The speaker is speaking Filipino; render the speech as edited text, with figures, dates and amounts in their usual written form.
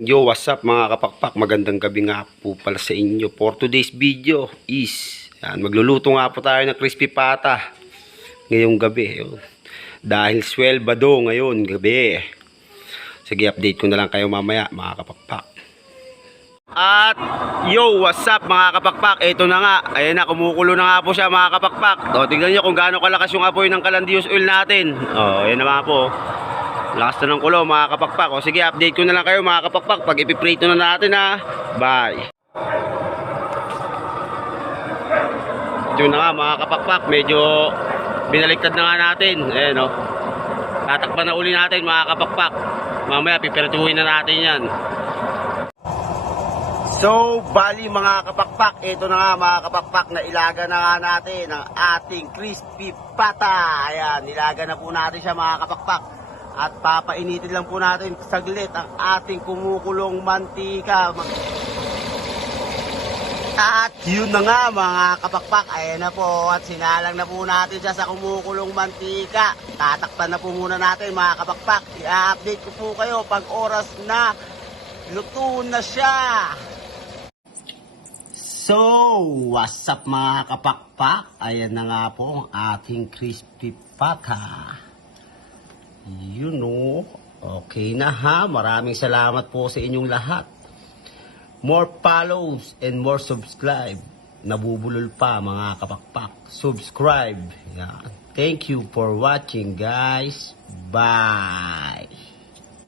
Yo, what's up mga kapakpak? Magandang gabi nga po pala sa inyo. For today's video is, magluluto nga po tayo ng crispy pata ngayong gabi. Yun. Dahil swelbado ngayon gabi. Sige, update ko na lang kayo mamaya mga kapakpak. At yo, what's up mga kapakpak? Ito na nga, ayan na, kumukulo na nga po siya mga kapakpak. O, tignan nyo kung gaano kalakas yung apoy ng Calandios oil natin. O, ayan na nga po. Lakas na ng kulo mga kapakpak. O sige, update ko na lang kayo mga kapakpak pag ipiprito na natin ha. Bye. Ito na nga mga kapakpak, medyo binaliktad na nga natin. Ayan o. Tatakpan na uli natin mga kapakpak. Mamaya pipirituhin na natin yan. So, bali mga kapakpak, ito na nga mga kapakpak, na ilaga na nga natin ang ating crispy pata. Ayan, nilaga na po natin siya mga kapakpak. At papainitin lang po natin saglit ang ating kumukulong mantika. At yun na nga mga kapakpak, ayan na po. At sinalang na po natin siya sa kumukulong mantika. Tatakpan na po muna natin mga kapakpak. I-update ko po kayo pag oras na luto na siya. So, what's up mga kapakpak? Ayan na nga po ang ating crispy pata. You know, okay na ha. Maraming salamat po sa inyong lahat. More follows and more subscribe. Nabubulol pa mga kapakpak. Subscribe. Yan. Thank you for watching guys. Bye.